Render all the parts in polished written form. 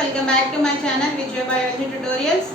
welcome back to my channel Vijay Biology Tutorials.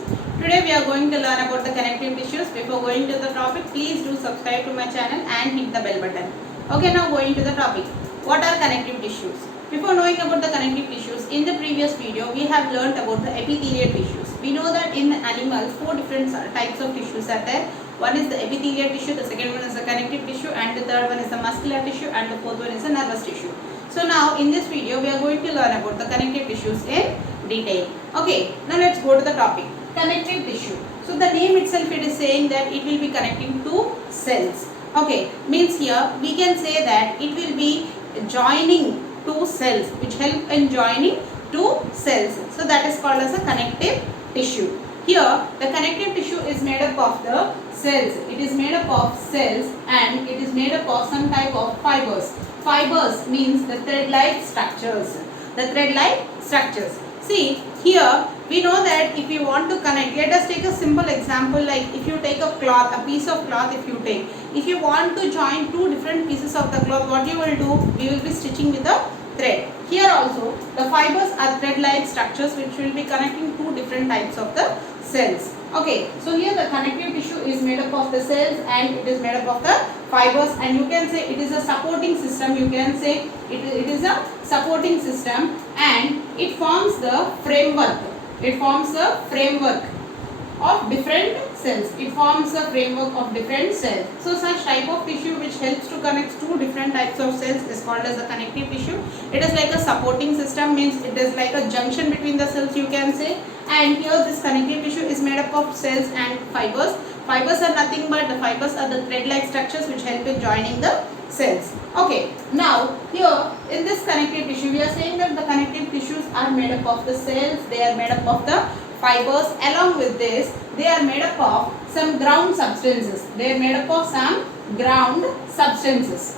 Today we are going to learn about the connective tissues. Before going to the topic, please do subscribe to my channel and hit the bell button. Okay, now going to the topic. What are connective tissues? Before knowing about the connective tissues, in the previous video we have learnt about the epithelial tissues. We know that in animals 4 different types of tissues are there. One is the epithelial tissue, the second one is the connective tissue, and the third one is the muscular tissue, and the fourth one is the nervous tissue. So now in this video we are going to learn about the connective tissues in detail. Okay, now let's go to the topic. Connective tissue. So the name itself, it is saying that it will be connecting to cells. Okay, means here we can say that it will be joining two cells, which help in joining two cells. So that is called as a connective tissue. Here the connective tissue is made up of the cells. It is made up of cells and it is made up of some type of fibers. Fibers means the thread-like structures. The thread-like structures. See, here we know that if you want to connect, let us take a simple example, like if you take a cloth, a piece of cloth if you want to join two different pieces of the cloth, what you will do? We will be stitching with a thread. Here also the fibers are thread-like structures which will be connecting two different types of the cells. Okay, so here the connective tissue is made up of the cells and it is made up of the fibers, and you can say it is a supporting system. You can say it is a supporting system and it forms the framework. It forms the framework of different cells. It forms the framework of different cells. So such type of tissue which helps to connect two different types of cells is called as a connective tissue. It is like a supporting system, means it is like a junction between the cells, you can say. And here this connective tissue is made up of cells and fibers. Fibers are nothing but the fibers are the thread-like structures which help in joining the cells. Okay, now here in this connective tissue we are saying that the connective tissues are made up of the cells, they are made up of the fibers. Along with this, they are made up of some ground substances. They are made up of some ground substances.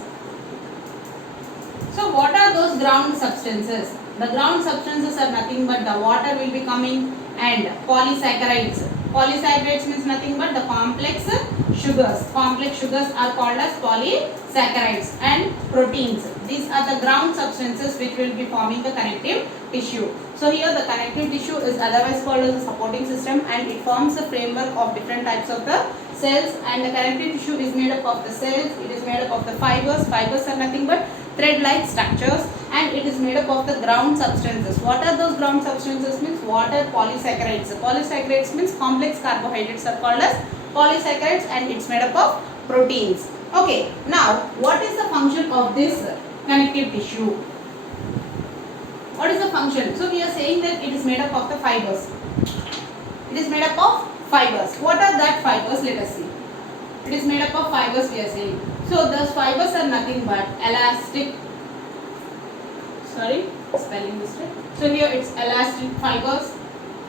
So what are those ground substances? The ground substances are nothing but the water will be coming and polysaccharides. Polysaccharides means nothing but the complex sugars. Complex sugars are called as polysaccharides, and proteins. These are the ground substances which will be forming the connective tissue. So here the connective tissue is otherwise called as a supporting system and it forms a framework of different types of the cells, and the connective tissue is made up of the cells, it is made up of the fibers. Fibers are nothing but thread-like structures, and it is made up of the ground substances. What are those ground substances? Means water, polysaccharides. Polysaccharides means complex carbohydrates are called as polysaccharides, and it's made up of proteins. Okay, now what is the function of this connective tissue? What is the function? So we are saying that it is made up of the fibers. It is made up of fibers. What are that fibers? Let us see. It is made up of fibers, we are saying. So those fibers are nothing but elastic. Sorry, spelling mistake. So here it's elastic fibers.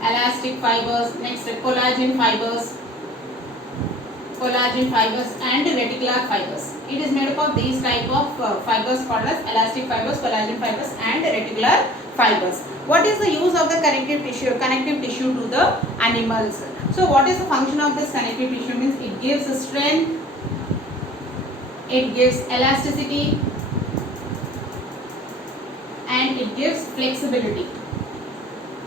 Next collagen fibers. Collagen fibers and reticular fibers. It is made up of these type of fibers called as elastic fibers, collagen fibers and reticular fibers. What is the use of the connective tissue to the animals? So what is the function of this connective tissue? Means it gives strength, it gives elasticity, and it gives flexibility.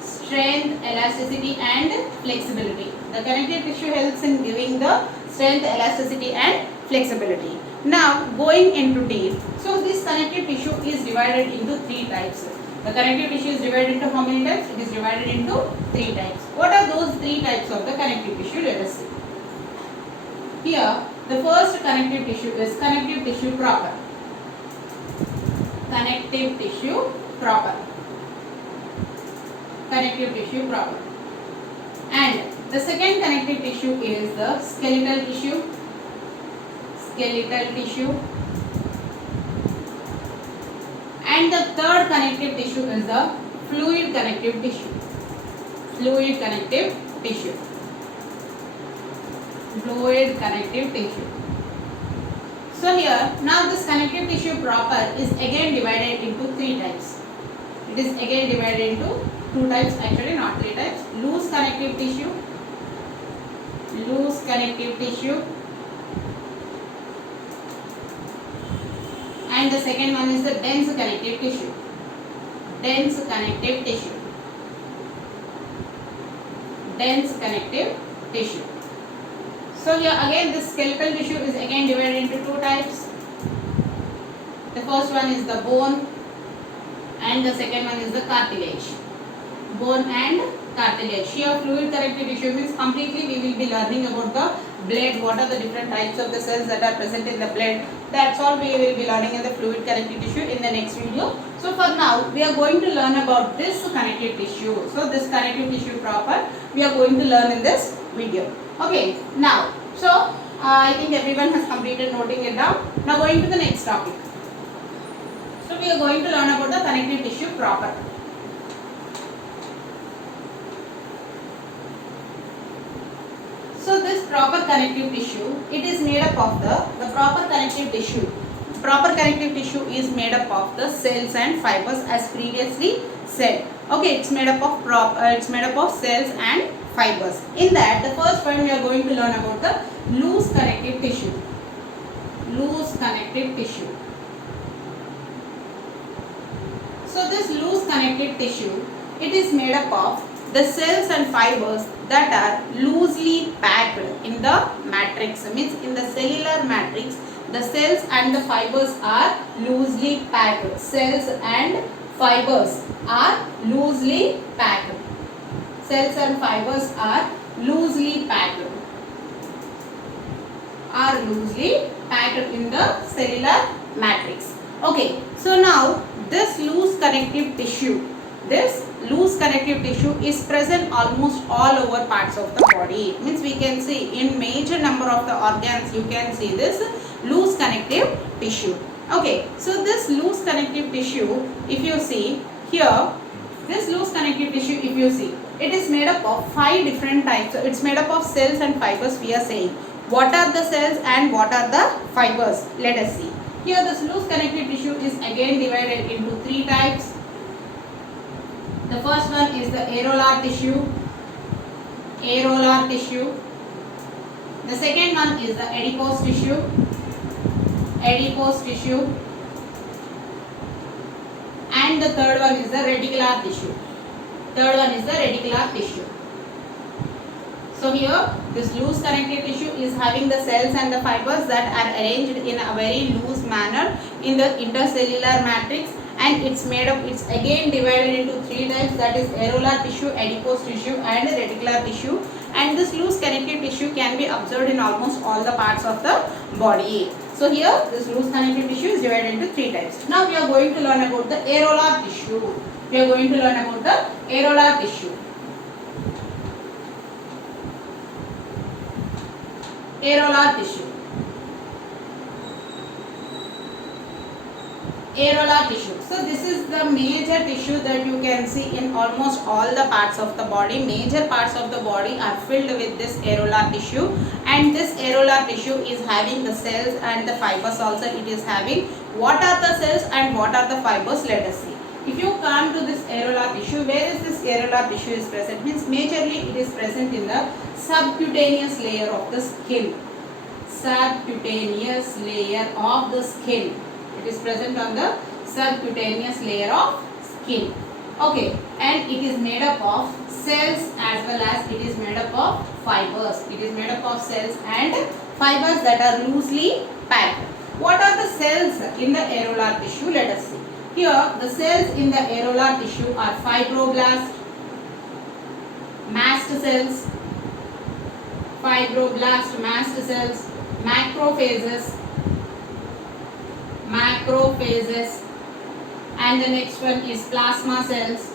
Strength, elasticity and flexibility. The connective tissue helps in giving the strength, elasticity and flexibility. Now going into deep. So this connective tissue is divided into 3 types. The connective tissue is divided into how many types? It is divided into 3 types. What are those 3 types of the connective tissue? Let us see. Here the first connective tissue is connective tissue proper. Connective tissue proper. Connective tissue proper. And the second connective tissue is the skeletal tissue. Skeletal tissue. And the third connective tissue is the fluid connective tissue. Fluid connective tissue. Fluid connective tissue. So here now this connective tissue proper is again divided into 3 types. It is again divided into 2 types, actually not 3 types. Loose connective tissue. Loose connective tissue. And the second one is the dense connective tissue. Dense connective tissue. dense connective tissue. So here again this skeletal tissue is again divided into two types. The first one is the bone and the second one is the cartilage. Bone and cartilage. Here fluid connective tissue means completely we will be learning about the blood, what are the different types of the cells that are present in the blood. That's all we will be learning in the fluid connective tissue in the next video. So for now we are going to learn about this connective tissue. So this connective tissue proper we are going to learn in this video. Okay, now so I think everyone has completed noting it down. Now going to the next topic. So we are going to learn about the connective tissue proper. So this proper connective tissue, it is made up of the proper connective tissue. Proper connective tissue is made up of the cells and fibers as previously said. Okay, it's made up of cells and fibers. In that, the first point we are going to learn about the loose connective tissue. Loose connective tissue. So this loose connective tissue, it is made up of the cells and fibers that are loosely packed in the matrix. Means in the cellular matrix, the cells and the fibers are loosely packed. Cells and fibers are loosely packed. Cells and fibers are loosely packed. Are loosely packed in the cellular matrix. Okay, so now this loose connective tissue is present almost all over parts of the body. Means we can see in major number of the organs you can see this loose connective tissue. Okay, so this loose connective tissue, if you see here, this loose connective tissue, if you see, it is made up of 5 different types. So it's made up of cells and fibers we are saying. What are the cells and what are the fibers? Let us see. Here this loose connective tissue is again divided into 3 types. The first one is the areolar tissue. Areolar tissue. The second one is the adipose tissue. Adipose tissue. And the third one is the reticular tissue. Third one is the reticular tissue. So here this loose connective tissue is having the cells and the fibers that are arranged in a very loose manner in the intercellular matrix, and it's again divided into 3 types, that is areolar tissue, adipose tissue and reticular tissue, and this loose connective tissue can be observed in almost all the parts of the body. So here this loose connective tissue is divided into 3 types. Now we are going to learn about the areolar tissue. We are going to learn about the areolar tissue. Areolar tissue. Areolar tissue. So this is the major tissue that you can see in almost all the parts of the body. Major parts of the body are filled with this areolar tissue, and this areolar tissue is having the cells and the fibers also it is having. What are the cells and what are the fibers? Let us see. If you come to this areolar tissue, where is this areolar tissue is present? Means majorly it is present in the subcutaneous layer of the skin. Subcutaneous layer of the skin. It is present on the subcutaneous layer of skin. Okay, and it is made up of cells as well as it is made up of fibers. It is made up of cells and fibers that are loosely packed. What are the cells in the areolar tissue? Let us see. Here the cells in the areolar tissue are fibroblasts, mast cells, mast cells, macrophages, and the next one is plasma cells,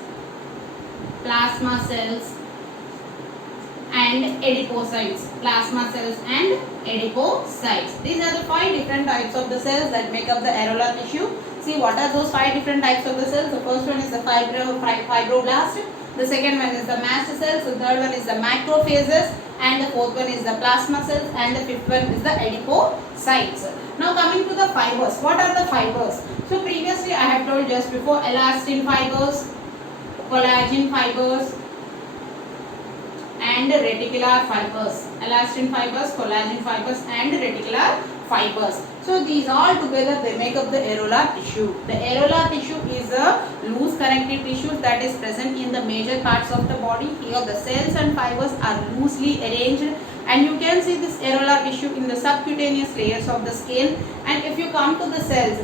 and adipocytes. Plasma cells and adipocytes. These are the 5 different types of the cells that make up the areolar tissue. See, what are those 5 different types of the cells? The first one is the fibroblast, the second one is the mast cells, the third one is the macrophages, and the fourth one is the plasma cells, and the fifth one is the adipocytes. Now coming to the fibers. What are the fibers? So previously I have told just before, elastin fibers, collagen fibers and reticular fibers. Elastin fibers, collagen fibers and reticular fibers. So these all together they make up the areolar tissue. The areolar tissue is is the loose connective tissue that is present in the major parts of the body. Here the cells and fibers are loosely arranged, and you can see this areolar tissue in the subcutaneous layers of the skin. And if you come to the cells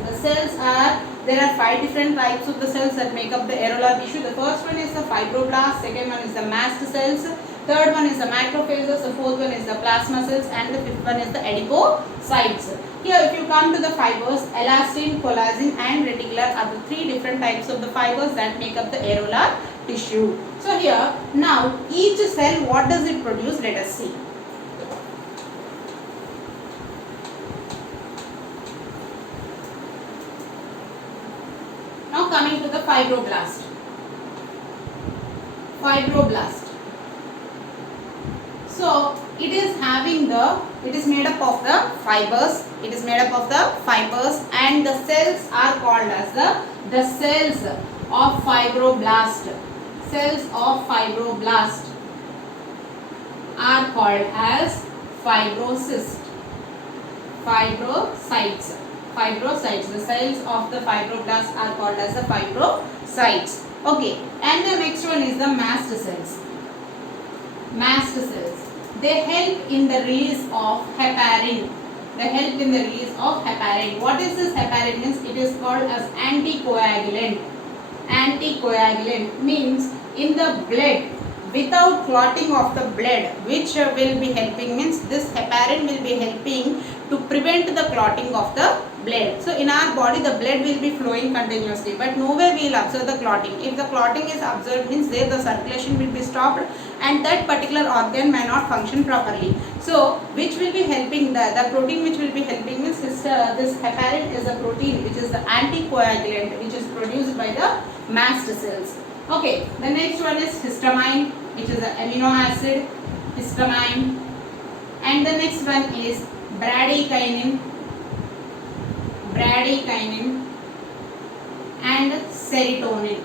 are, there are 5 different types of the cells that make up the areolar tissue. The first one is the fibroblast, second one is the mast cells, third one is the macrophages, the fourth one is the plasma cells, and the fifth one is the adipocytes. Here if you come to the fibers, elastin, collagen and reticular are the 3 different types of the fibers that make up the areolar tissue. So here, now each cell, what does it produce? Let us see. Now coming to the fibroblast. So it is made up of the fibers. And the cells are called as the cells of fibroblast. Cells of fibroblast are called as fibrocysts. The cells of the fibroblast are called as the fibrocytes. Okay, and the next one is the mast cells. They help in the release of heparin. What is this heparin? Means it is called as anticoagulant. Anticoagulant means in the blood, without clotting of the blood, which will be helping, means this heparin will be helping to prevent the clotting of the blood. So in our body the blood will be flowing continuously, but nowhere we will observe the clotting. If the clotting is observed, means there the circulation will be stopped and that particular organ may not function properly. So which will be helping, the protein which will be helping means this heparin is a protein which is the anticoagulant, which is produced by the mast cells. Okay, the next one is histamine, which is the amino acid, histamine, and the next one is bradykinin and serotonin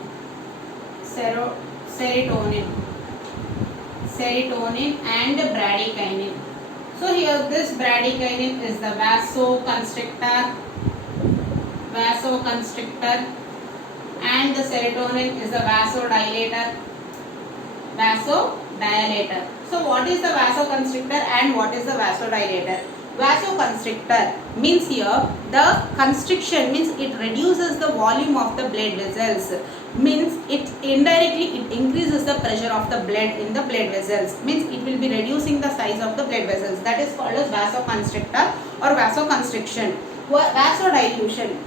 and bradykinin. So here this bradykinin is the vasoconstrictor, and the serotonin is the vasodilator. So what is the vasoconstrictor and what is the vasodilator? Vasoconstrictor means here the constriction means it reduces the volume of the blood vessels, means it indirectly it increases the pressure of the blood in the blood vessels, means it will be reducing the size of the blood vessels. That is called as vasoconstrictor or vasoconstriction. Vasodilation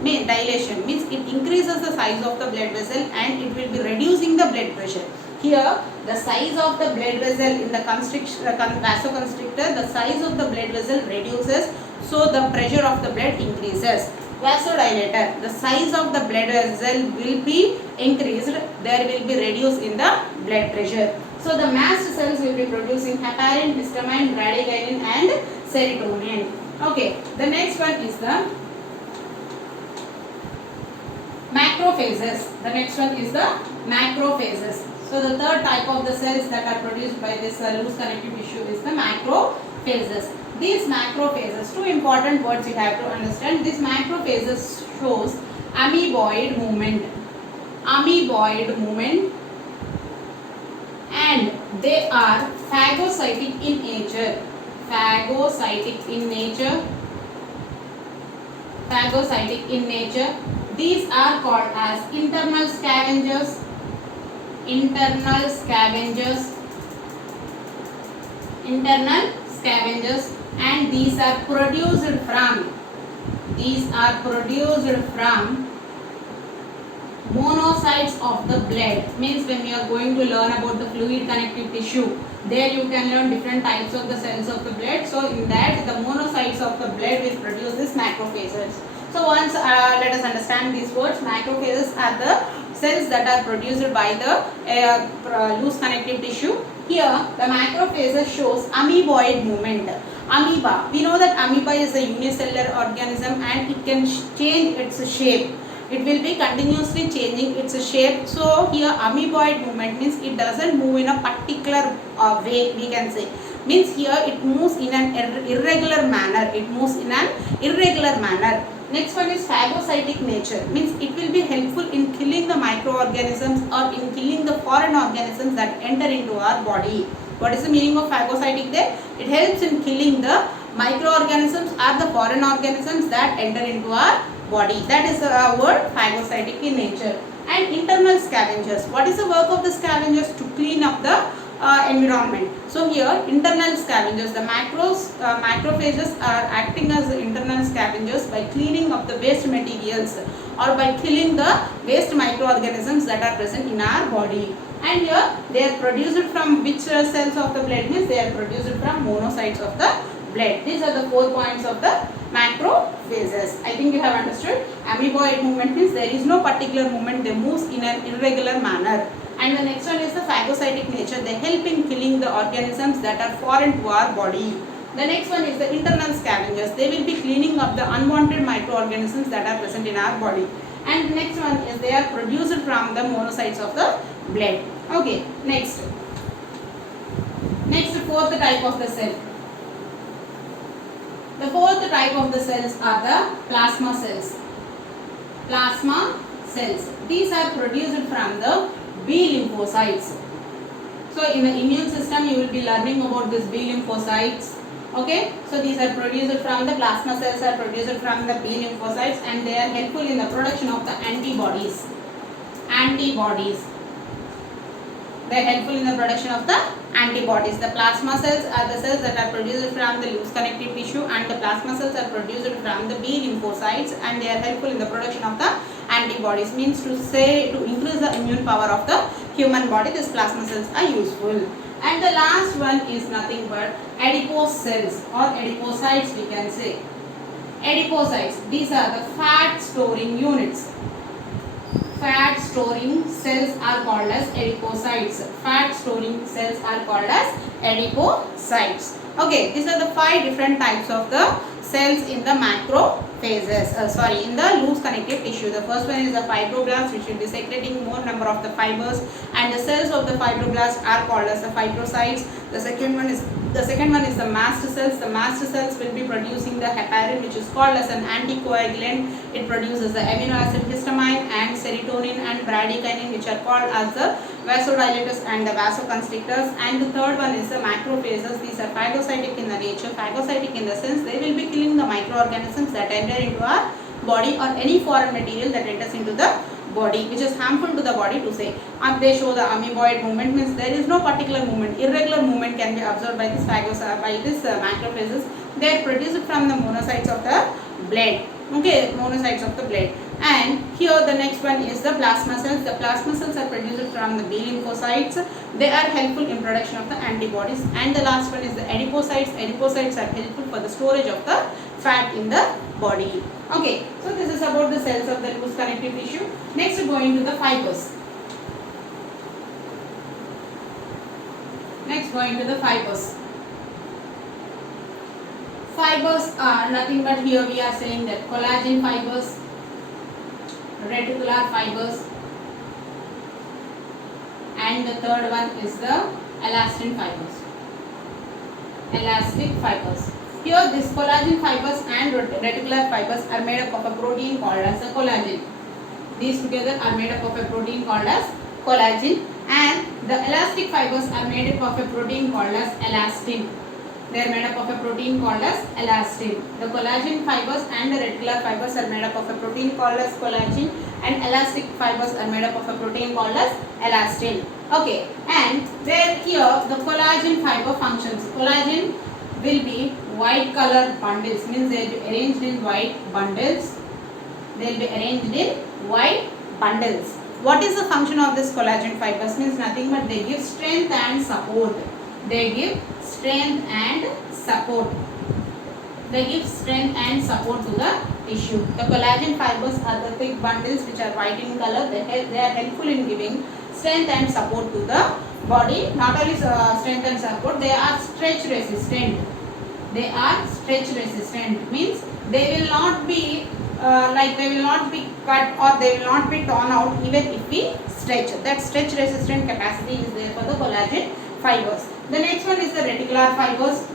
means it increases the size of the blood vessel and it will be reducing the blood pressure. Here the size of the blood vessel in the vasoconstrictor, the size of the blood vessel reduces, so the pressure of the blood increases. Vasodilator, the size of the blood vessel will be increased, there will be reduce in the blood pressure. So the mast cells will be producing heparin, histamine, bradykinin and serotonin. Okay, the next one is the macrophages. So the third type of the cells that are produced by this loose connective tissue is the macrophages. These macrophages, 2 important words you have to understand. These macrophages shows amoeboid movement, and they are phagocytic in nature. These are called as internal scavengers, and these are produced from monocytes of the blood. Means when we are going to learn about the fluid connective tissue, there you can learn different types of the cells of the blood. So in that the monocytes of the blood will produce these macrophages. So once let us understand these words. Macrophages are the cells that are produced by the loose connective tissue. Here the macrophages shows amoeboid movement. Amoeba, we know that amoeba is a unicellular organism and it can change its shape. It will be continuously changing its shape. So here amoeboid movement means it doesn't move in a particular way, we can say. Means here it moves in an irregular manner. Next one is phagocytic nature, means it will be helpful in killing the microorganisms or in killing the foreign organisms that enter into our body. What is the meaning of phagocytic there? It helps in killing the microorganisms or the foreign organisms that enter into our body. That is the word phagocytic in nature. And internal scavengers. What is the work of the scavengers? To clean up the environment. So here internal scavengers, the macrophages are acting as the internal scavengers by cleaning up the waste materials or by killing the waste microorganisms that are present in our body. And here they are produced from which cells of the blood? Means they are produced from monocytes of the blood. These are the 4 points of the macrophages. I think you have understood. Amoeboid movement means there is no particular movement, they move in an irregular manner. And the next one is the phagocytic nature. They help in killing the organisms that are foreign to our body. The next one is the internal scavengers. They will be cleaning up the unwanted microorganisms that are present in our body. And the next one is they are produced from the monocytes of the blood. Okay, next. Next, fourth type of the cell. The fourth type of the cells are the plasma cells. Plasma cells. These are produced from the B lymphocytes. So in the immune system you will be learning about this B lymphocytes. Okay, so these are produced from the plasma cells, are produced from the B lymphocytes, and they are helpful in the production of the antibodies. Antibodies. They are helpful in the production of the antibodies. The plasma cells are the cells that are produced from the loose connective tissue, and the plasma cells are produced from the B lymphocytes, and they are helpful in the production of the antibodies. Means to say, to increase the immune power of the human body, these plasma cells are useful. And the last one is nothing but adipose cells or adipocytes, we can say. Adipocytes, these are the fat storing units. Fat storing cells are called as adipocytes. Fat storing cells are called as adipocytes. Okay, these are the 5 different types of the cells in the macrophages. In the loose connective tissue. The first one is the fibroblasts, which will be secreting more number of the fibers, and the cells of the fibroblasts are called as the fibrocytes. The second one is the mast cells. The mast cells will be producing the heparin, which is called as an anticoagulant. It produces the amino acid histamine and serotonin and bradykinin, which are called as the vasodilators and the vasoconstrictors. And the third one is the macrophages. These are phagocytic in the nature. Phagocytic in the sense they will be killing the microorganisms that enter into our body or any foreign material that enters into the body which is harmful to the body, to say. And they show the amoeboid movement, means there is no particular movement. Irregular movement can be observed by this macrophages. They are produced from the monocytes of the blood. Okay, monocytes of the blood. And here the next one is the plasma cells. The plasma cells are produced from the B lymphocytes. They are helpful in production of the antibodies. And the last one is the adipocytes. Adipocytes are helpful for the storage of the fat in the body. Okay, so this is about the cells of the loose connective tissue. Next, going to the fibers. Next, going to the fibers. Fibers are nothing but, here we are saying that collagen fibers, reticular fibers, and the third one is the elastin fibers. Elastic fibers. Here this collagen fibers and reticular fibers are made up of a protein called as a collagen. These together are made up of a protein called as collagen, and the elastic fibers are made up of a protein called as elastin. They are made up of a protein called as elastin. The collagen fibers and the reticular fibers are made up of a protein called as collagen, and elastic fibers are made up of a protein called as elastin. Okay, and there here the collagen fiber functions. Collagen will be white color bundles, means they will be arranged in white bundles. They will be arranged in white bundles. What is the function of this collagen fibers? Means nothing but they give strength and support. They give strength and support. They give strength and support to the tissue. The collagen fibers are the thick bundles which are white in color. They are helpful in giving strength and support to the body. Not only strength and support, they are stretch resistant. They are stretch resistant, means they will not be they will not be cut or they will not be torn out even if we stretch. That stretch resistant capacity is there for the collagen fibers. The next one is the reticular fibers.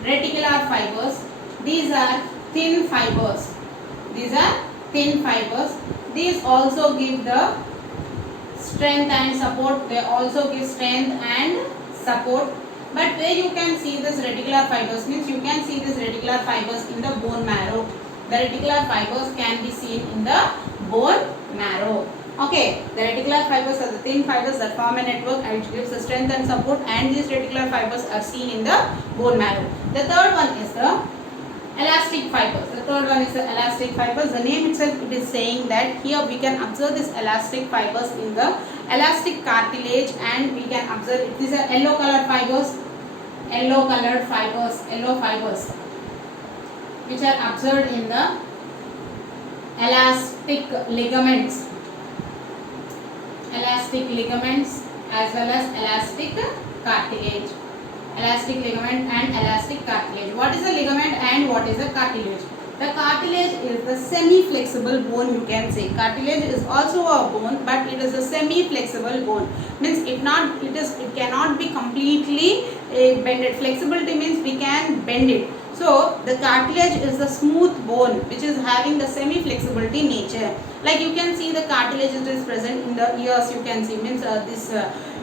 Reticular fibers, these are thin fibers. These are thin fibers. These also give the strength and support. They also give strength and support. But where you can see this reticular fibers means you can see this reticular fibers in the bone marrow. The reticular fibers can be seen in the bone marrow. Okay, the reticular fibers are the thin fibers that form a network and it gives the strength and support, and these reticular fibers are seen in the bone marrow. The third one is the elastic fibers. The third one is the elastic fibers. The name itself it is saying that here we can observe this elastic fibers in the elastic cartilage, and we can observe it. These are yellow colored fibers, yellow fibers which are observed in the elastic ligaments as well as elastic cartilage. Elastic ligament and elastic cartilage. What is a ligament and what is a cartilage? The cartilage is the semi-flexible bone, you can say. Cartilage is also a bone, but it is a semi-flexible bone. Means it cannot be completely bended. Flexibility means we can bend it. So the cartilage is the smooth bone which is having the semi-flexibility nature. Like you can see the cartilage is present in the ears. You can see means this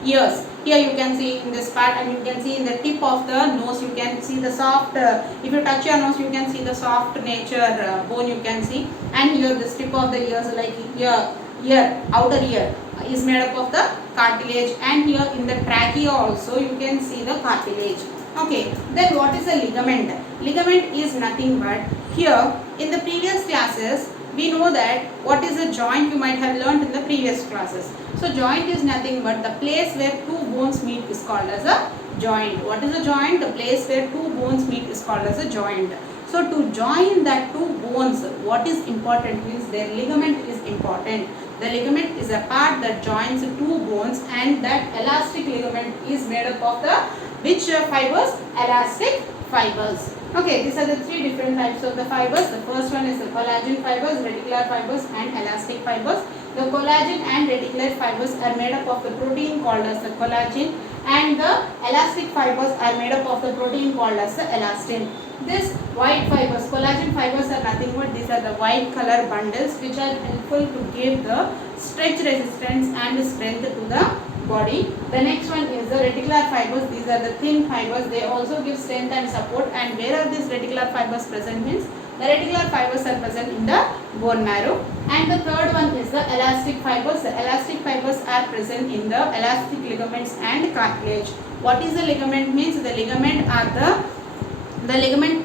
ears. Here you can see in this part, and you can see in the tip of the nose. You can see the soft. If you touch your nose, you can see the soft nature bone. You can see, and here the tip of the ears, like here outer ear, is made up of the cartilage, and here in the trachea also you can see the cartilage. Okay, then what is a ligament? Ligament is nothing but, here in the previous classes we know that what is a joint, you might have learnt in the previous classes. So joint is nothing but the place where two bones meet is called as a joint. What is a joint? The place where two bones meet is called as a joint. So to join that two bones, what is important means their ligament is important. The ligament is a part that joins two bones, and that elastic ligament is made up of the which fibers? Elastic fibers. Okay, these are the three different types of the fibers. The first one is the collagen fibers, reticular fibers and elastic fibers. The collagen and reticular fibers are made up of the protein called as the collagen, and the elastic fibers are made up of the protein called as the elastin. This white fibers, collagen fibers are nothing but these are the white color bundles which are helpful to give the stretch resistance and strength to the body. The next one is the reticular fibers. These are the thin fibers. They also give strength and support. And where are these reticular fibers present means the reticular fibers are present in the bone marrow. And the third one is the elastic fibers. The elastic fibers are present in the elastic ligaments and cartilage. What is the ligament means? The ligament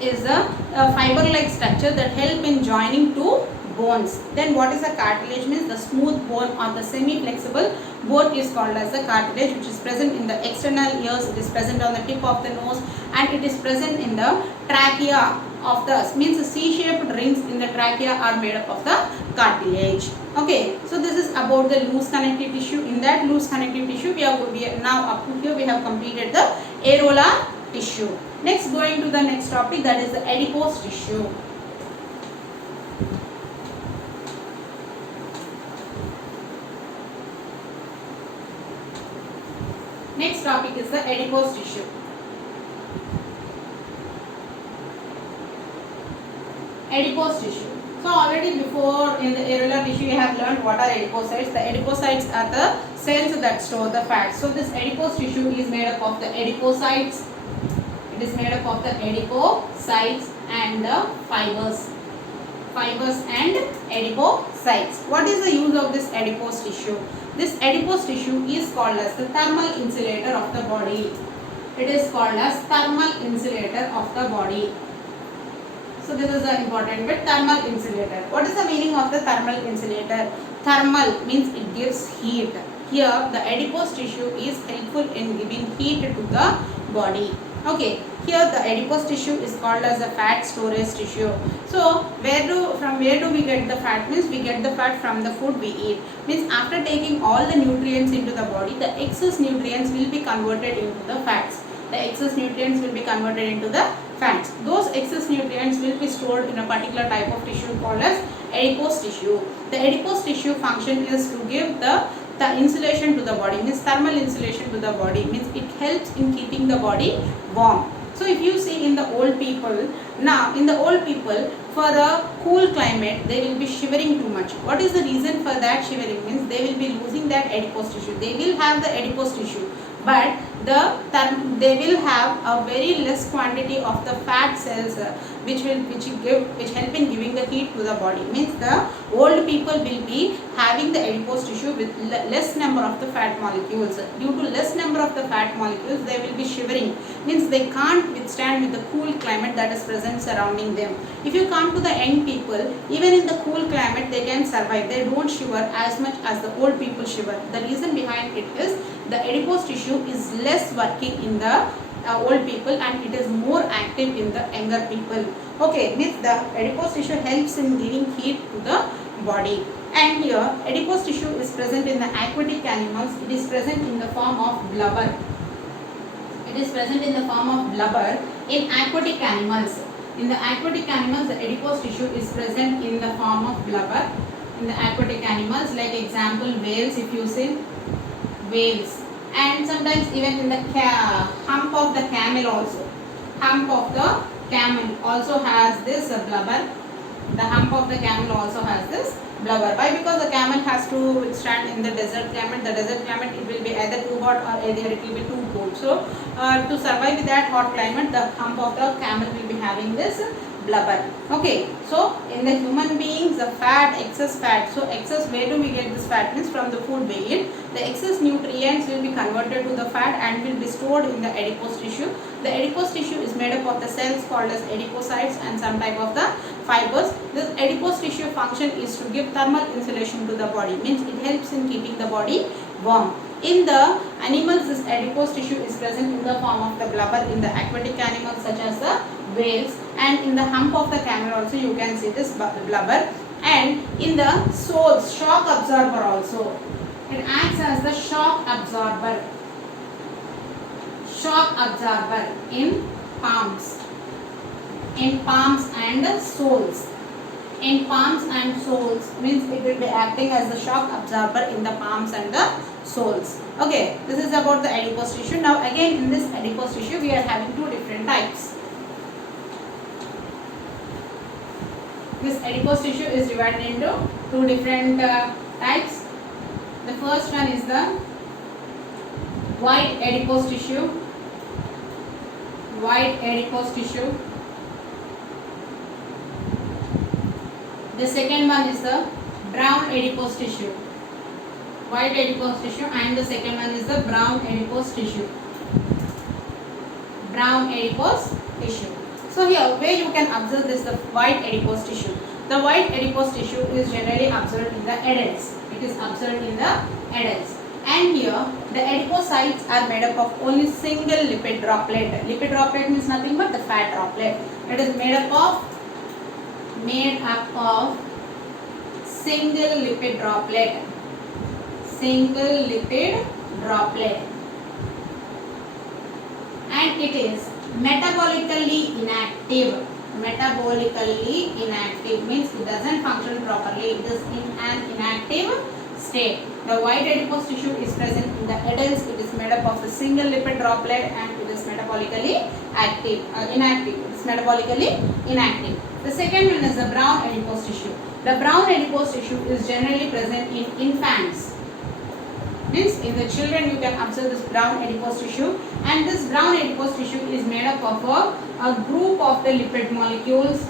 is a fiber-like structure that help in joining two bones. Then what is a cartilage means? The smooth bone or the semi-flexible bone is called as the cartilage, which is present in the external ears. It is present on the tip of the nose, and it is present in the trachea of the means C-shaped rings in the trachea are made up of the cartilage. Okay, so this is about the loose connective tissue. In that loose connective tissue, we are now up to here we have completed the areolar tissue. Next, going to the next topic, that is the adipose tissue. Next topic is the adipose tissue. Adipose tissue. So already before in the areolar tissue you have learned what are adipocytes. The adipocytes are the cells that store the fat. So this adipose tissue is made up of the adipocytes. It is made up of the adipocytes and the fibers and adipocytes. What is the use of this adipose tissue? This adipose tissue is called as the thermal insulator of the body. It is called as thermal insulator of the body. So this is the important bit, thermal insulator. What is the meaning of the thermal insulator? Thermal means it gives heat. Here the adipose tissue is helpful in giving heat to the body. Okay, here the adipose tissue is called as a fat storage tissue. So from where do we get the fat? Means we get the fat from the food we eat. Means after taking all the nutrients into the body, the excess nutrients will be converted into the fats. The excess nutrients will be converted into the fats. Those excess nutrients will be stored in a particular type of tissue called as adipose tissue. The adipose tissue function is to give the insulation to the body, means thermal insulation to the body, means it helps in keeping the body warm. So if you see in the old people, now in the old people, for a cool climate, they will be shivering too much. What is the reason for that shivering? Means they will be losing that adipose tissue. They will have the adipose tissue, but they will have a very less quantity of the fat cells which help in giving the heat to the body. Means the old people will be having the adipose tissue with less number of the fat molecules. Due to less number of the fat molecules, they will be shivering. Means they can't withstand with the cool climate that is present surrounding them. If you come to the young people, even in the cool climate they can survive. They don't shiver as much as the old people shiver. The reason behind it is the adipose tissue is less working in the old people and it is more active in the younger people. Okay, means the adipose tissue helps in giving heat to the body. And here adipose tissue is present in the aquatic animals. It is present in the form of blubber. It is present in the form of blubber in aquatic animals. In the aquatic animals, the adipose tissue is present in the form of blubber. In the aquatic animals, like example whales, if you see whales, and sometimes even in the hump of the camel also. Hump of the camel also has this blubber. The hump of the camel also has this blubber. Why? Because the camel has to withstand in the desert climate. The desert climate, it will be either too hot or either it will be too cold. So to survive with that hot climate, the hump of the camel will be having this blubber. Okay, so in the human beings, the fat, excess fat. So excess, where do we get this fat? Means from the food we eat. The excess nutrients will be converted to the fat and will be stored in the adipose tissue. The adipose tissue is made up of the cells called as adipocytes and some type of the fibers. This adipose tissue function is to give thermal insulation to the body. Means it helps in keeping the body warm. In the animals, this adipose tissue is present in the form of the blubber in the aquatic animals such as the whales, and in the hump of the camel also you can see this blubber, and in the soles, shock absorber also. It acts as the shock absorber. Shock absorber in palms. In palms and soles. In palms and soles means it will be acting as the shock absorber in the palms and the soles. Okay, this is about the adipose tissue. Now again in this adipose tissue we are having two different types. This adipose tissue is divided into two different types. The first one is the white adipose tissue. White adipose tissue. The second one is the brown adipose tissue. White adipose tissue, and the second one is the brown adipose tissue. Brown adipose tissue. So here where you can observe this, the white adipose tissue. The white adipose tissue is generally observed in the adults. It is observed in the adults. And here the adipocytes are made up of only single lipid droplet. Lipid droplet means nothing but the fat droplet. It is made up of single lipid droplet. Single lipid droplet. And it is metabolically inactive. Metabolically inactive means it doesn't function properly. It is in an inactive state. The white adipose tissue is present in the adults. It is made up of a single lipid droplet and it is metabolically inactive. It is metabolically inactive. The second one is the brown adipose tissue. The brown adipose tissue is generally present in infants. Means in the children you can observe this brown adipose tissue, and this brown adipose tissue is made up of a group of the lipid molecules.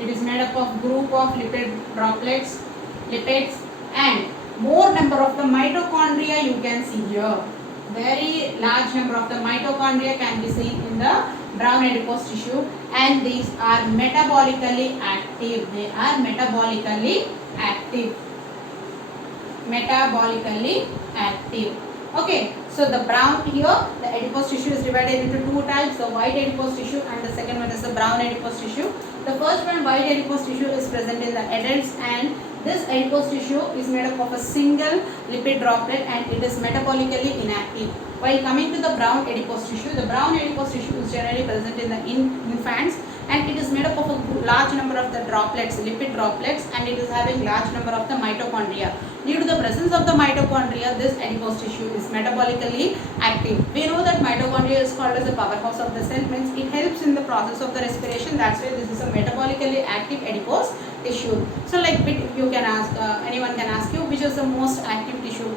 It is made up of group of lipid droplets, lipids, and more number of the mitochondria you can see here. Very large number of the mitochondria can be seen in the brown adipose tissue, and these are metabolically active. They are metabolically active. Metabolically active. Okay, so the brown here, the adipose tissue is divided into two types, the white adipose tissue and the second one is the brown adipose tissue. The first one, white adipose tissue, is present in the adults, and this adipose tissue is made up of a single lipid droplet and it is metabolically inactive. While coming to the brown adipose tissue, the brown adipose tissue is generally present in the infants, and it is made up of a large number of the droplets, lipid droplets, and it is having large number of the mitochondria. Due to the presence of the mitochondria, this adipose tissue is metabolically active. We know that mitochondria is called as the powerhouse of the cell, means it helps in the process of the respiration. That's why this is a metabolically active adipose tissue. So like you can ask, anyone can ask you which is the most active tissue,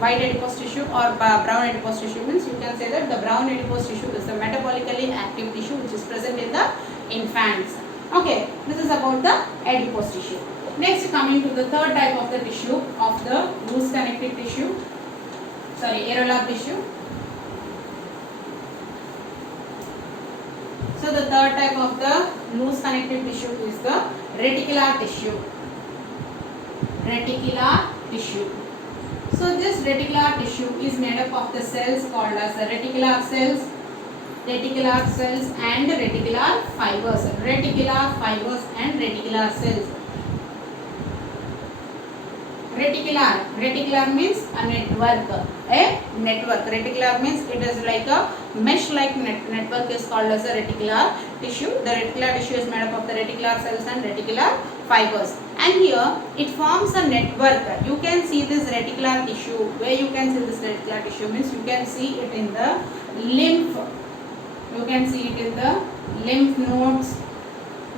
white adipose tissue or brown adipose tissue. Means you can say that the brown adipose tissue is the metabolically active tissue which is present in the infants. Okay, this is about the adipose tissue. Next, coming to the third type of the tissue, of the loose connective tissue, areolar tissue. So the third type of the loose connective tissue is the reticular tissue. Reticular tissue. So this reticular tissue is made up of the cells called as the reticular cells and reticular fibers. Reticular fibers and reticular cells. Reticular means a network. Reticular means it is like a mesh-like network is called as a reticular tissue. The reticular tissue is made up of the reticular cells and reticular fibers. And here it forms a network. You can see this reticular tissue. Where you can see this reticular tissue means you can see it in the lymph. You can see it in the lymph nodes.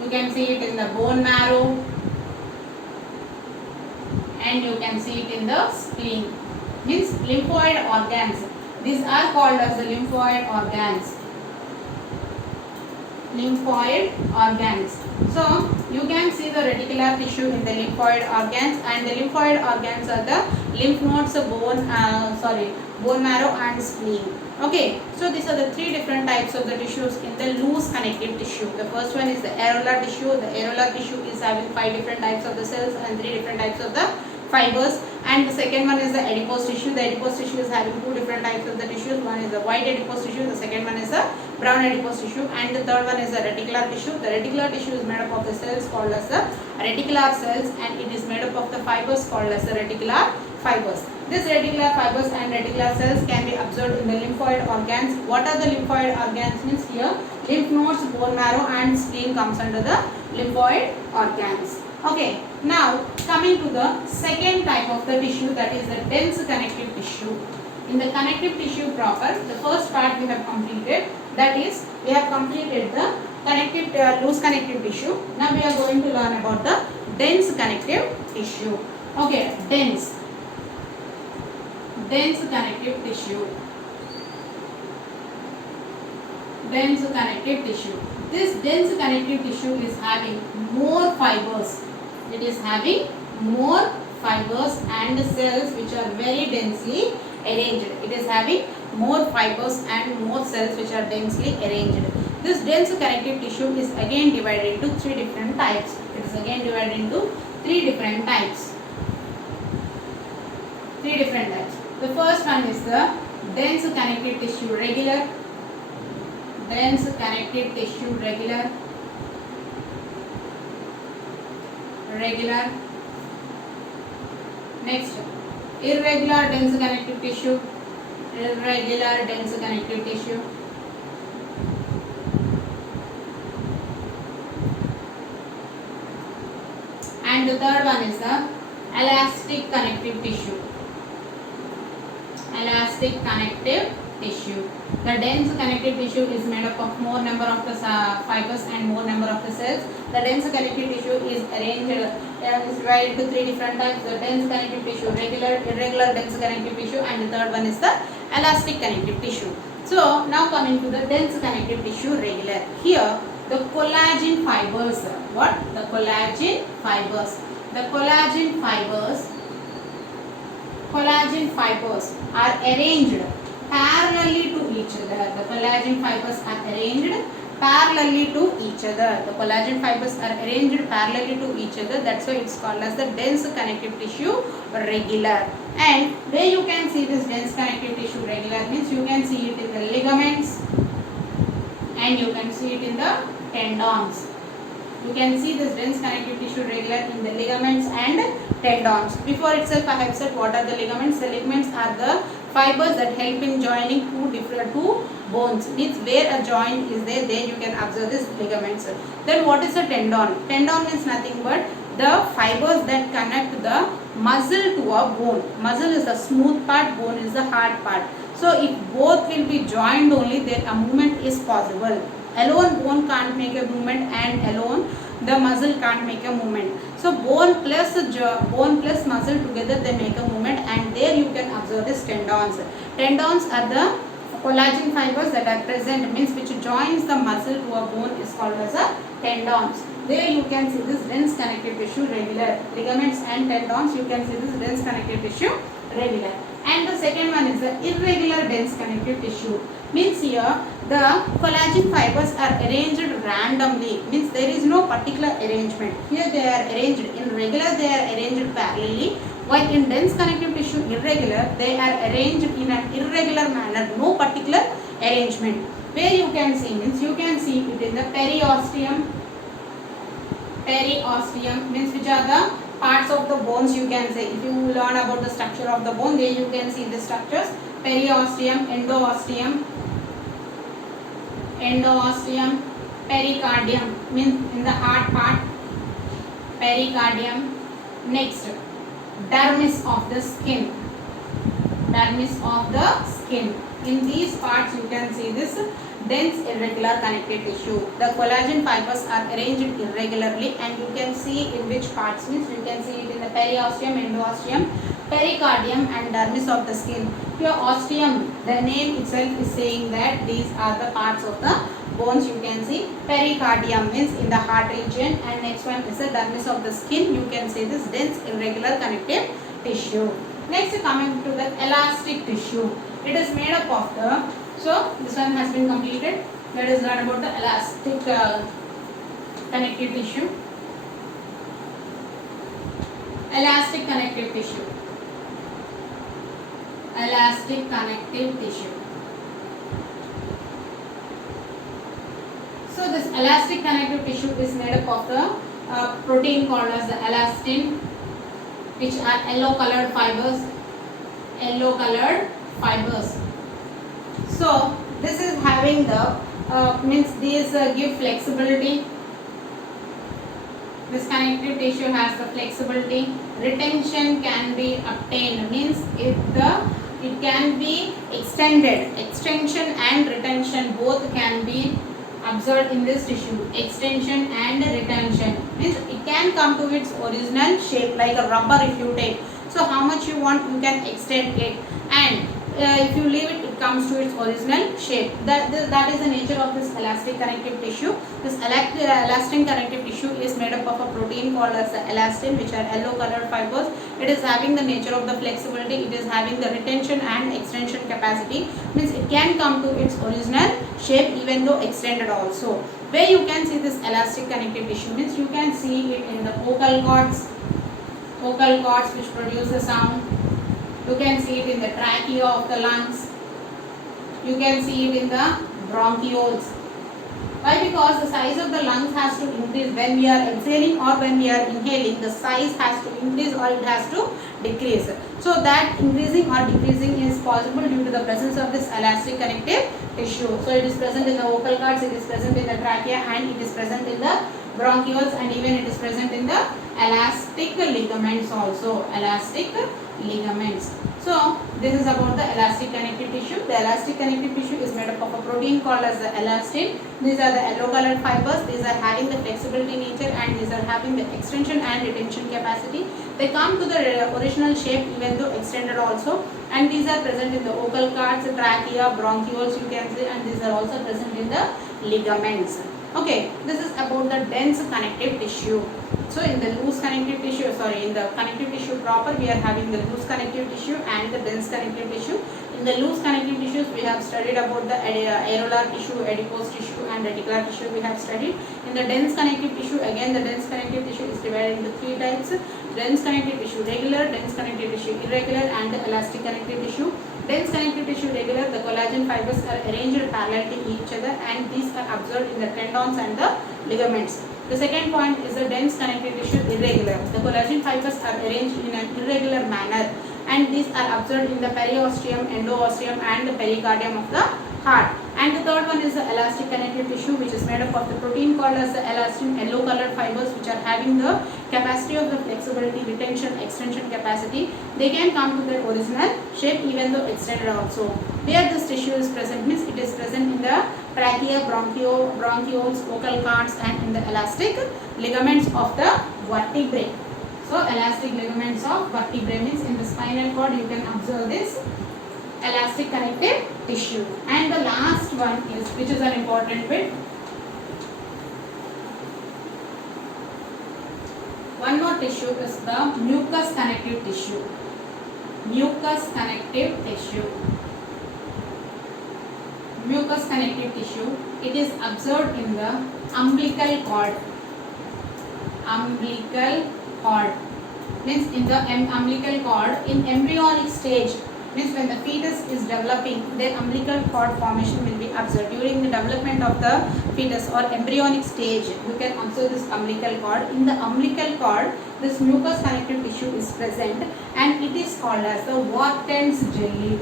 You can see it in the bone marrow. And you can see it in the spleen. Means lymphoid organs. These are called as the lymphoid organs. Lymphoid organs. So you can see the reticular tissue in the lymphoid organs, and the lymphoid organs are the lymph nodes, bone marrow and spleen. Okay, so these are the three different types of the tissues in the loose connective tissue. The first one is the areolar tissue. The areolar tissue is having 5 different types of the cells and 3 different types of the fibers. And the second one is the adipose tissue. The adipose tissue is having 2 different types of the tissues. One is the white adipose tissue. The second one is the brown adipose tissue. And the third one is the reticular tissue. The reticular tissue is made up of the cells called as the reticular cells, and it is made up of the fibers called as the reticular fibers. These reticular fibers and reticular cells can be observed in the lymphoid organs. What are the lymphoid organs? Means here lymph nodes, bone marrow and spleen comes under the lymphoid organs. Okay, now coming to the second type of the tissue, that is the dense connective tissue. In the connective tissue proper, the first part we have completed, that is we have completed the loose connective tissue. Now we are going to learn about the dense connective tissue. Okay, dense connective tissue. Dense connective tissue. This dense connective tissue is having more fibers. It is having more fibers and cells which are very densely arranged. It is having more fibers and more cells which are densely arranged. This dense connective tissue is again divided into 3 different types. It is again divided into 3 different types. 3 different types. The first one is the dense connective tissue regular. Dense connective tissue regular. Next, irregular dense connective tissue. Irregular dense connective tissue. And the third one is the elastic connective tissue. Elastic connective tissue. The dense connective tissue is made up of more number of the fibers and more number of the cells. The dense connective tissue is arranged, is divided into 3 different types. The dense connective tissue, regular, irregular dense connective tissue, and the third one is the elastic connective tissue. So now coming to the dense connective tissue regular. Here the collagen fibers. What? The collagen fibers. The collagen fibers are arranged parallelly to each other. The collagen fibers are arranged parallelly to each other. The collagen fibers are arranged parallelly to each other. That's why it's called as the dense connective tissue regular. And where you can see this dense connective tissue regular means you can see it in the ligaments and you can see it in the tendons. You can see this dense connective tissue regular in the ligaments and tendons. Before itself I have said what are the ligaments. The ligaments are the fibers that help in joining two bones. Means where a joint is there you can observe this ligaments. Then what is a tendon? Tendon means nothing but the fibers that connect the muscle to a bone. Muscle is the smooth part, bone is the hard part. So if both will be joined only, then a movement is possible. Alone bone can't make a movement, and alone the muscle can't make a movement. So bone plus muscle together they make a movement, and there you can observe this tendons. Tendons are the collagen fibers that are present, means which joins the muscle to a bone, is called as a tendons. There you can see this dense connective tissue regular. Ligaments and tendons, you can see this dense connective tissue regular. And the second one is the irregular dense connective tissue. Means here the collagen fibers are arranged randomly. Means there is no particular arrangement. Here they are arranged in regular, they are arranged parallelly. While in dense connective tissue irregular, they are arranged in an irregular manner, no particular arrangement. Where you can see, means you can see it in the periosteum. Periosteum means which are the parts of the bones, you can say. If you learn about the structure of the bone, there you can see the structures. Periosteum, endosteum, pericardium means in the heart part, pericardium. Next, dermis of the skin. Dermis of the skin. In these parts you can see this dense irregular connective tissue. The collagen fibers are arranged irregularly, and you can see in which parts, means you can see it in the periosteum, endosteum, pericardium and dermis of the skin. Here osteum, the name itself is saying that these are the parts of the bones, you can see. Pericardium means in the heart region, and next one is the dermis of the skin. You can see this dense irregular connective tissue. Next, coming to the elastic tissue. It is made up of the, so this one has been completed. Let us learn about the elastic connective tissue. Elastic connective tissue. Elastic connective tissue. So this elastic connective tissue is made up of the protein called as the elastin, which are yellow colored fibers. Yellow colored fibers. So this is having the means these give flexibility. This connective tissue has the flexibility. Retention can be obtained, means it can be extended. Extension and retention both can be observed in this tissue. Extension and retention means it can come to its original shape, like a rubber if you take. So how much you want, you can extend it, and if you leave it, it comes to its original shape. That is the nature of this elastic connective tissue. This elastic connective tissue is made up of a protein called as the elastin, which are yellow colored fibers. It is having the nature of the flexibility. It is having the retention and extension capacity. Means it can come to its original shape even though extended also. Where you can see this elastic connective tissue, means you can see it in the vocal cords. Vocal cords which produce the sound. You can see it in the trachea of the lungs. You can see it in the bronchioles. Why? Because the size of the lungs has to increase when we are exhaling or when we are inhaling. The size has to increase or it has to decrease. So that increasing or decreasing is possible due to the presence of this elastic connective tissue. So it is present in the vocal cords, it is present in the trachea, and it is present in the bronchioles, and even it is present in the elastic ligaments also. Elastic ligaments. So this is about the elastic connective tissue. The elastic connective tissue is made up of a protein called as the elastin. These are the yellow colored fibers. These are having the flexibility nature, and these are having the extension and retention capacity. They come to the original shape even though extended also, and these are present in the vocal cords, trachea, bronchioles you can see, and these are also present in the ligaments. Okay, this is about the dense connective tissue. So in the loose connective tissue, in the connective tissue proper, we are having the loose connective tissue and the dense connective tissue. In the loose connective tissues, we have studied about the areolar tissue, adipose tissue and reticular tissue we have studied. In the dense connective tissue, again the dense connective tissue is divided into three types. Dense connective tissue regular, dense connective tissue irregular, and the elastic connective tissue. Dense connective tissue regular, the collagen fibers are arranged parallel to each other, and these are observed in the tendons and the ligaments. The second point is the dense connective tissue irregular. The collagen fibers are arranged in an irregular manner, and these are observed in the periosteum, endosteum and the pericardium of the heart. And the third one is the elastic connective tissue, which is made up of the protein called as the elastin, yellow colored fibers, which are having the capacity of the flexibility, retention, extension capacity. They can come to their original shape even though extended also. Where this tissue is present means it is present in the trachea, bronchioles, vocal cords, and in the elastic ligaments of the vertebrae. So elastic ligaments of vertebrae means in the spinal cord you can observe this elastic connective tissue. And the last one is, which is an important bit, one more tissue is the mucous connective tissue. Mucous connective tissue. Mucous connective tissue, it is observed in the umbilical cord. Umbilical cord means in the umbilical cord in embryonic stage, means when the fetus is developing, then umbilical cord formation will be observed during the development of the fetus or embryonic stage. You can observe this umbilical cord. In the umbilical cord, this mucous connective tissue is present, and it is called as the Wharton's jelly.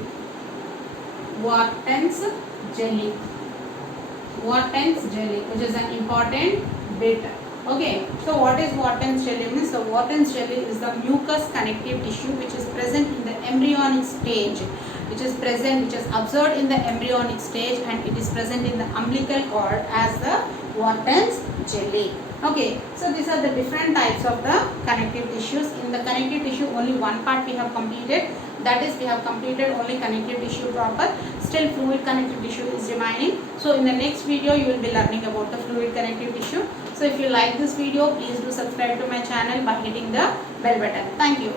Wharton's jelly. Wharton's jelly, which is an important bit. Okay, so what is Wharton's jelly means? The Wharton's jelly is the mucous connective tissue which is present in the embryonic stage, which is observed in the embryonic stage, and it is present in the umbilical cord as the Wharton's jelly. Okay, so these are the different types of the connective tissues. In the connective tissue, only one part we have completed. That is, we have completed only connective tissue proper. Still fluid connective tissue is remaining. So in the next video, you will be learning about the fluid connective tissue. So if you like this video, please do subscribe to my channel by hitting the bell button. Thank you.